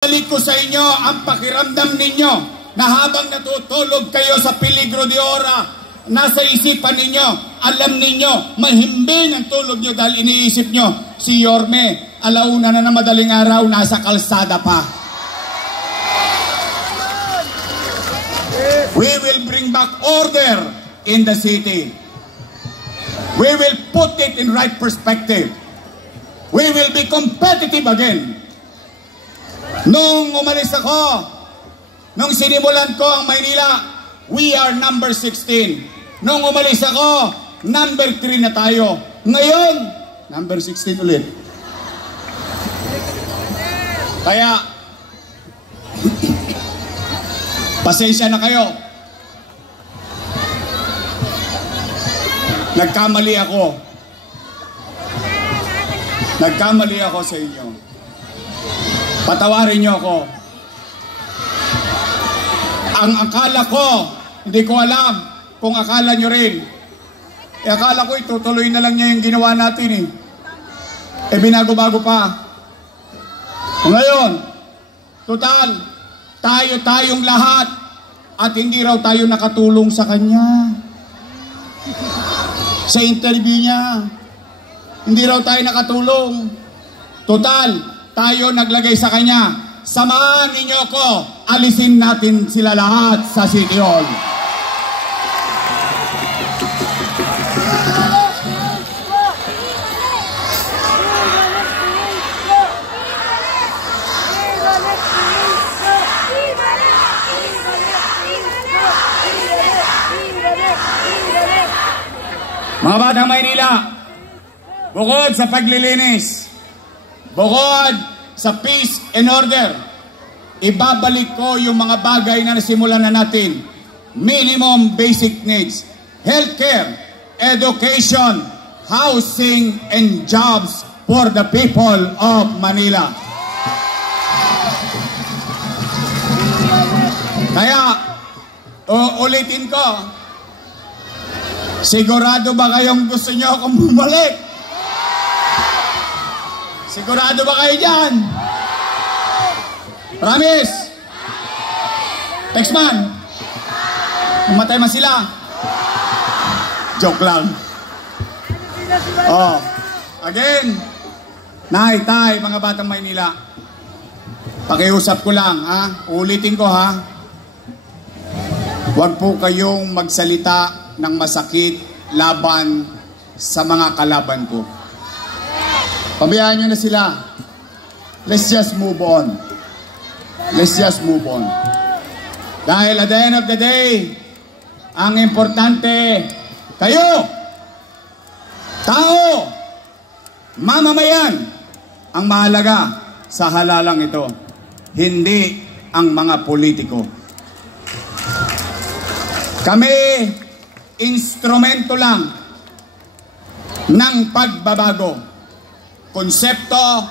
Balik ko sa inyo ang pakiramdam ninyo na habang natutulog kayo sa peligro de ora, nasa isipan ninyo, alam ninyo, mahimbing ang tulog nyo dahil iniisip nyo, si Yorme, alauna na madaling araw, nasa kalsada pa. We will bring back order in the city. We will put it in right perspective. We will be competitive again. Nung umalis ako, nung sinimulan ko ang Maynila, we are number 16. Nung umalis ako, number 3 na tayo. Ngayon, number 16 ulit. Kaya, pasensya na kayo. Nagkamali ako. Nagkamali ako sa inyo. Patawarin niyo ako. Ang akala ko, hindi ko alam kung akala niyo rin. Akala ko itutuloy na lang niya yung ginawa natin eh. Binago-bago pa. Ngayon, total, tayong lahat at hindi raw tayo nakatulong sa kanya. Sa interview niya, hindi raw tayo nakatulong. Total, tayo naglagay sa kanya, samahan ninyo ko, alisin natin sila lahat sa City Hall. Mga batang Maynila, bukod sa paglilinis, bukod sa peace and order, ibabalik ko yung mga bagay na nasimulan na natin. Minimum basic needs, healthcare, education, housing, and jobs for the people of Manila. Kaya, ulitin ko, sigurado ba kayong gusto nyo akong bumalik? Sigurado ba kayo dyan? Promise? Textman? Umatay man sila? Joke lang. Oh, again, Nay, Tay, mga batang Maynila, pakiusap ko lang, ha? Ulitin ko, ha? Huwag po kayong magsalita ng masakit laban sa mga kalaban ko. Pabayaan nyo na sila. Let's just move on. Let's just move on. Dahil at the end of the day, ang importante, kayo, tao, mamamayan, ang mahalaga sa halalang ito. Hindi ang mga politiko. Kami, instrumento lang ng pagbabago. Konsepto,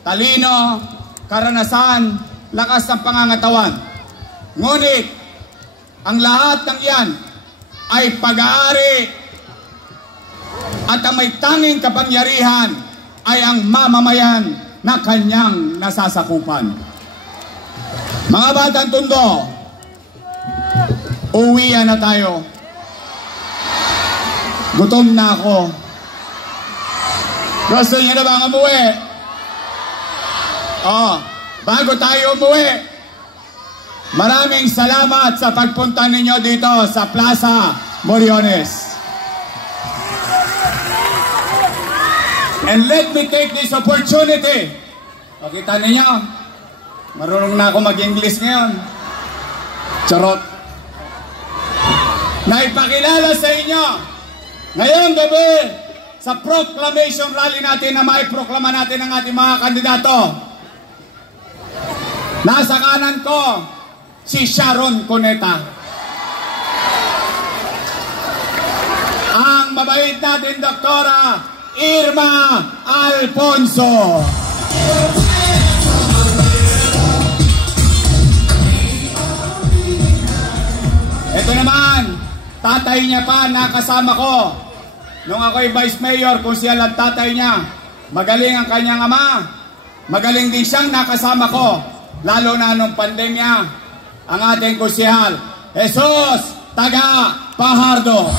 talino, karanasan, lakas ng pangangatawan. Ngunit, ang lahat ng iyan ay pag-aari at ang may tanging kapangyarihan ay ang mamamayan na kanyang nasasakupan. Mga batang Tondo, uwian na tayo. Gutom na ako. Gusto niyo na bang umuwi? Bago tayo umuwi, maraming salamat sa pagpunta ninyo dito sa Plaza Moriones. And let me take this opportunity. Pakita ninyo, marunong na ako mag-English ngayon. Charot. Naipakilala sa inyo ngayong gabi sa proclamation rally natin na maiproklama natin ang ating mga kandidato. Nasa kanan ko, si Sharon Cuneta. Ang mabait natin, Doktora Irma Alfonso. Ito naman, tatay niya pa nakasama ko. Nung ako'y vice mayor, kung siya lang tatay niya, magaling ang kanyang ama, magaling din siyang nakasama ko. lalo na nung pandemya, ang ating kusihal, Jesus Taga Pajardo.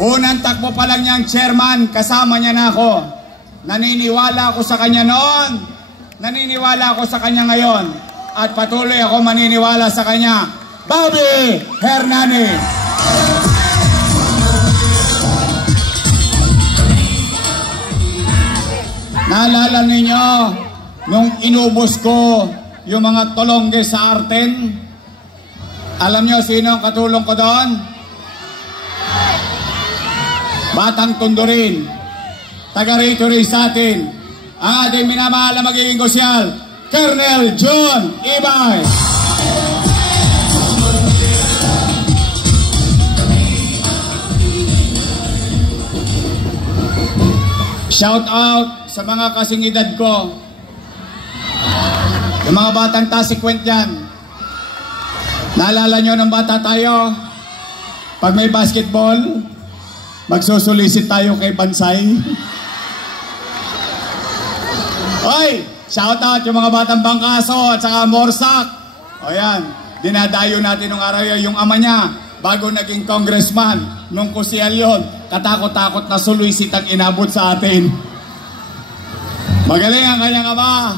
Unang takbo pa lang niyang chairman, kasama niya na ako. Naniniwala ako sa kanya noon, naniniwala ako sa kanya ngayon, at patuloy ako maniniwala sa kanya. Bobby Hernani. Naalala ninyo, nung inubos ko yung mga tolongge sa Arten, alam nyo sino ang katulong ko doon? Batang Tundurin, taga rito rin sa atin, ang ating minamahal na magiging kusyal, Colonel John Ibay. Shout out sa mga kasing edad ko, yung mga batang tasikwent dyan. Naalala nyo ng bata tayo, pag may basketball, magsusulisit tayo kay Bansay. Oy, shout out yung mga batang Bangkaso at saka Morsak. O yan, dinadayo natin nung araw yung ama niya, bago naging congressman, nung kusihal yun, katakot-takot na sulisit ang inabot sa atin. Magaling ang kanyang ama.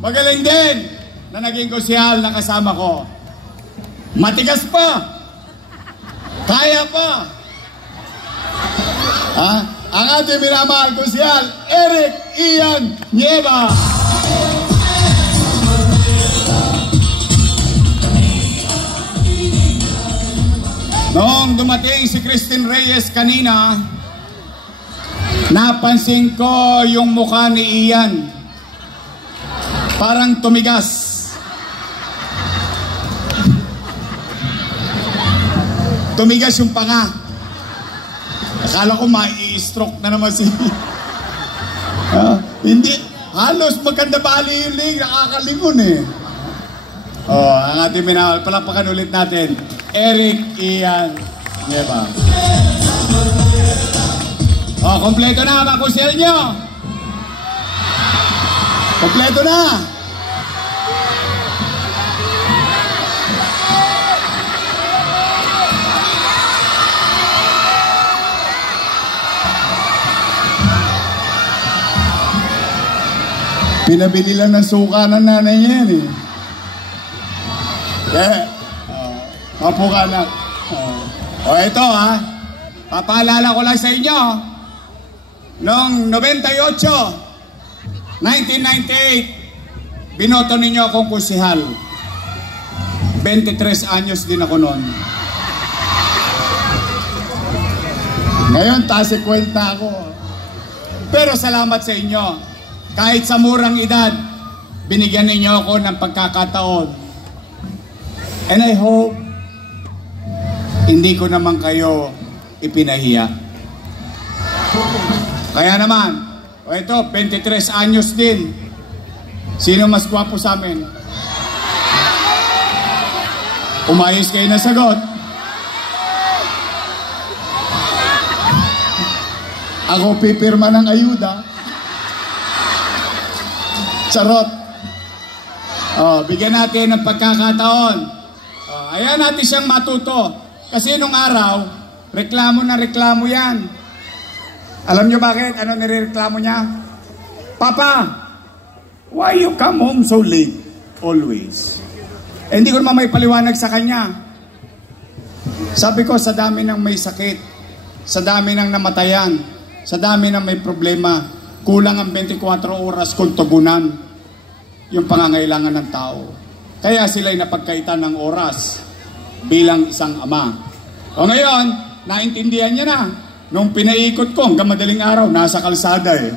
Magaling din na naging kusihal na kasama ko. Matigas pa. Kaya pa. Ang ating minamahal kusihal, Eric Ian Nieva. Noong dumating si Christine Reyes kanina, napansin ko yung mukha ni Ian. Parang tumigas. Tumigas yung panga. Akala ko mai-stroke na naman si... hindi. Halos maganda baliling. Nakakalingon eh. Ang ating minahal. Palakpakan ulit natin. Eric Ian Nieva. Kompleto na mga kusyal nyo. Kompleto na. Pinabili lang ng suka ng nanay niya yan eh. Yeah. Mapo ka lang. Ito ha. Papaalala ko lang sa inyo. Noong 98, 1998, binoto ninyo akong kusihal. 23 anyos din ako noon. Ngayon, tasikwenta ako. Pero salamat sa inyo. Kahit sa murang edad, binigyan ninyo ako ng pagkakataon. And I hope, hindi ko naman kayo ipinahiya. Kaya naman, ito, 23 anyos din. Sino mas gwapo sa amin? Umayos kayo na sagot. Ako pipirma ng ayuda. Charot. Bigyan natin ng pagkakataon. Ayan natin siyang matuto. Kasi nung araw, reklamo na reklamo yan. Alam nyo bakit? Ano nireklamo niya? Papa, why you come home so late? Always. Hindi ko naman may paliwanag sa kanya. Sabi ko, sa dami ng may sakit, sa dami ng namatayan, sa dami ng may problema, kulang ang 24 oras kung tugunan yung pangangailangan ng tao. Kaya sila'y napagkaitan ng oras bilang isang ama. O ngayon, naintindihan niya na. Nung pinaikot ko, hanggang madaling araw, nasa kalsada eh.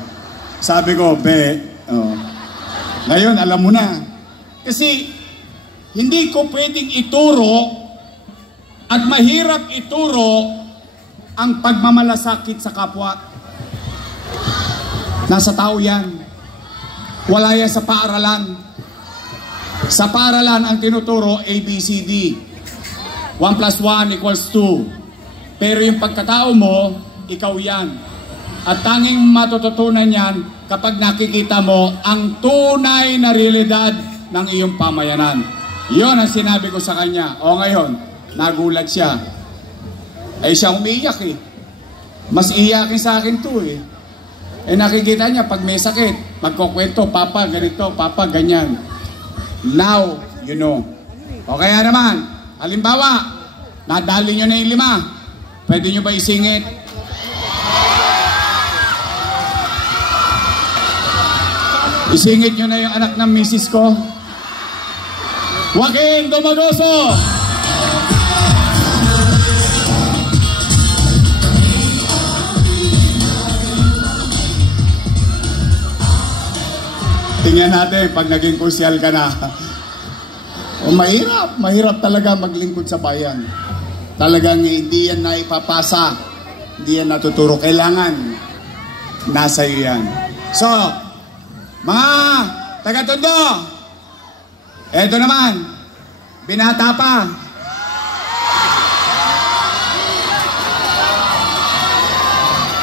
Sabi ko, ngayon, alam mo na. Kasi, hindi ko pwedeng ituro at mahirap ituro ang pagmamalasakit sa kapwa. Nasa tao yan. Wala yan sa paaralan. Sa paaralan, ang tinuturo, ABCD. 1 + 1 = 2. Pero yung pagkatao mo, ikaw yan. At tanging matututunan yan kapag nakikita mo ang tunay na realidad ng iyong pamayanan. Iyon ang sinabi ko sa kanya. O ngayon, nagulat siya. Ay siya umiiyak eh. Mas iyakin sa akin to eh. Eh nakikita niya pag may sakit, magkukwento, Papa ganito, Papa ganyan. Now, you know. O kaya naman, halimbawa, nadali nyo na yung 5. Pwede nyo ba isingit? Isingit nyo na yung anak ng misis ko. Joaquin Dumagoso! Tingnan natin pag naging kusyal ka na. O mahirap talaga maglingkod sa bayan. Talagang hindi yan na ipapasa, hindi yan natuturo. Kailangan nasa iyo yan. So, mga taga-Tondo, eto naman, binata pa.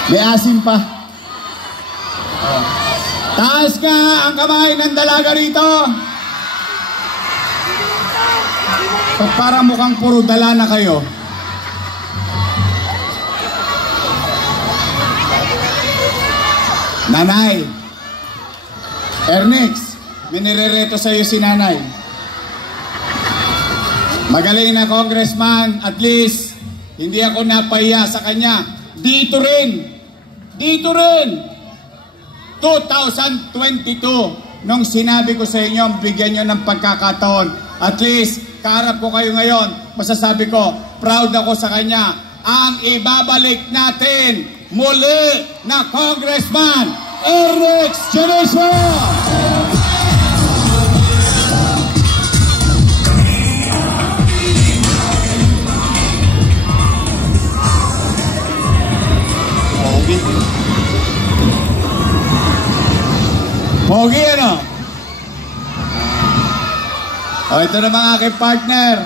May asim pa. Taas ka ang kamay ng dalaga rito. Para mukhang puro dala na kayo. Nanay, Ernix, may nirereto sa'yo si nanay. Magaling na congressman, at least, hindi ako napahiya sa kanya. Dito rin, 2022, nung sinabi ko sa inyo, bigyan nyo ng pagkakataon. At least, kaharap ko kayo ngayon, masasabi ko, proud ako sa kanya. Ang ibabalik natin muli na Congressman Ernix Jericho! Pogi ano? O, ito na mga aking partner.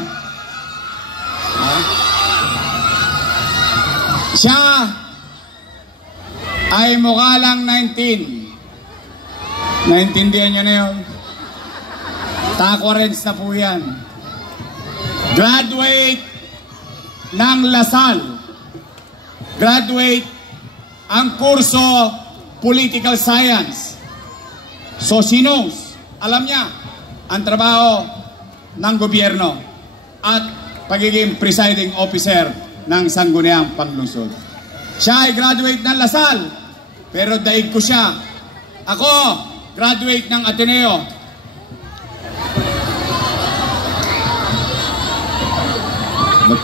Siya ay mukha lang 19. Naintindihan nyo na yun? Tacorens na po yan. Graduate ng Lasal. Graduate ang kurso Political Science. So she knows, alam niya ang trabaho ng gobyerno at pagiging presiding officer ng Sangguniang Panglungsod. Siya ay graduate ng Lasal, pero daig ko siya. Ako, graduate ng Ateneo.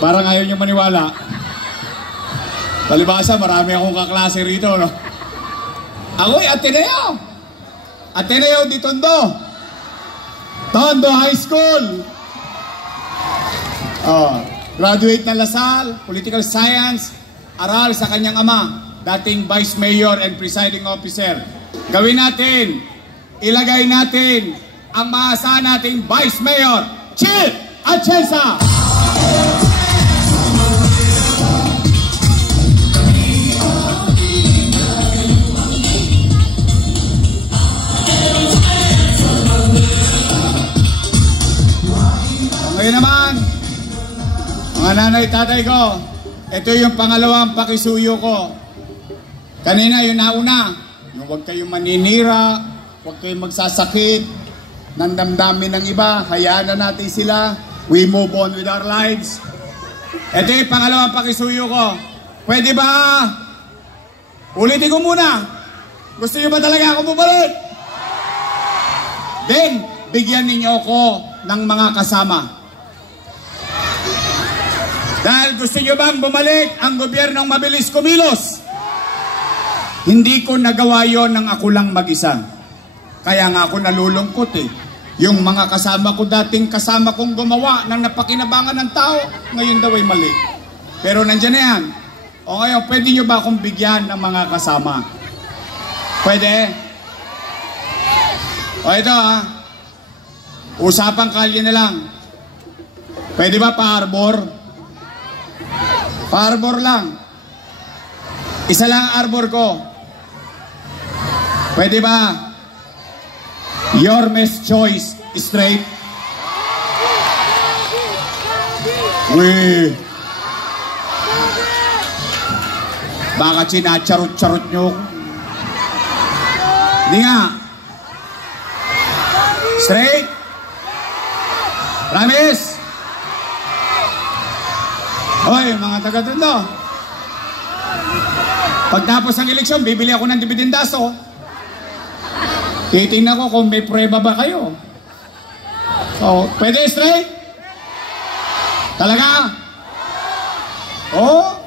Parang ayaw niyo maniwala. Palibasa, marami akong kaklase rito, no? Ako'y Ateneo. Ateneo di Tondo. Tondo High School. Graduate ng Lasal, Political Science, aral sa kanyang ama, dating Vice Mayor and Presiding Officer. Gawin natin, ilagay natin ang maasahan nating Vice Mayor, Chief Atienza! Ngayon naman, mga nanay, tatay ko, ito yung pangalawang pakisuyo ko. Kanina, yung nauna, yung huwag kayong maninira, huwag kayong magsasakit, ng damdamin ng iba, hayaan na natin sila, we move on with our lives. Ito yung pangalawang pakisuyo ko. Pwede ba? Ulitin ko muna. Gusto niyo ba talaga ako bumalik? Then, bigyan ninyo ako ng mga kasama. Dahil gusto nyo bang bumalik ang gobyernong mabilis kumilos? Hindi ko nagawa yon ng ako lang mag-isa. Kaya nga ako nalulungkot eh. Yung mga kasama ko, dating kasama kong gumawa ng napakinabangan ng tao, ngayon daw ay mali. Pero nandyan na yan. O ngayon, pwede nyo ba akong bigyan ng mga kasama? Pwede? O ito ha, usapang kalye na lang. Pwede ba pa-arbor? Pa-arbor lang. Isa lang ang arbor ko. Pwede ba? Yorme's choice, straight. Uy. Baka sinacharot-charot nyo. Hindi nga. Straight. Promise. Hoy, mga taga-tondo. Pagtapos ng eleksyon, bibili ako ng dibidendaso. Titingnan ko kung may prueba ba kayo. Oh, pwede straight? Talaga? Oh.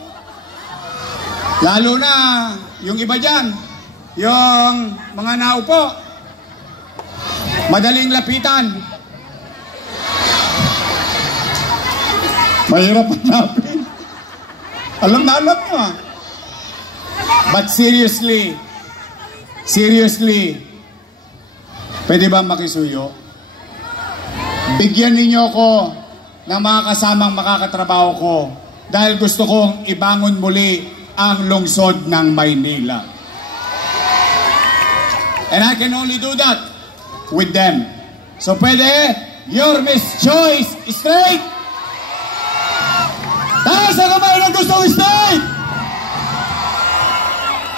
Lalo na yung iba dyan, yung mga naupo, madaling lapitan. Mahirap hanapin. Alam na alam mo ah. But seriously, pwede ba makisuyo? Bigyan ninyo ko ng mga kasamang makakatrabaho ko dahil gusto kong ibangon muli ang lungsod ng Maynila. And I can only do that with them. So pwede, Yorme's choice, straight! Taas ang kamay ng gustong straight!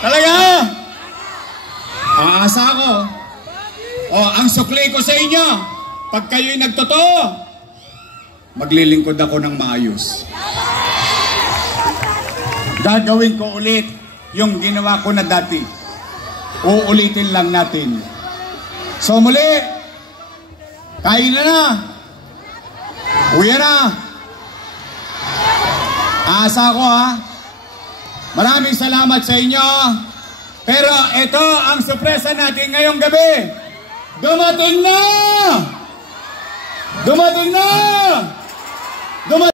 Talaga? Aasa ako. O, ang sukli ko sa inyo, pag kayo'y nagtotoo, maglilingkod ako ng maayos. Gagawin ko ulit yung ginawa ko na dati. Uulitin lang natin. So muli, kain na. Uwi na. Asa ko ha. Maraming salamat sa inyo. Pero ito ang sorpresa natin ngayong gabi. Dumating na! Dumating na!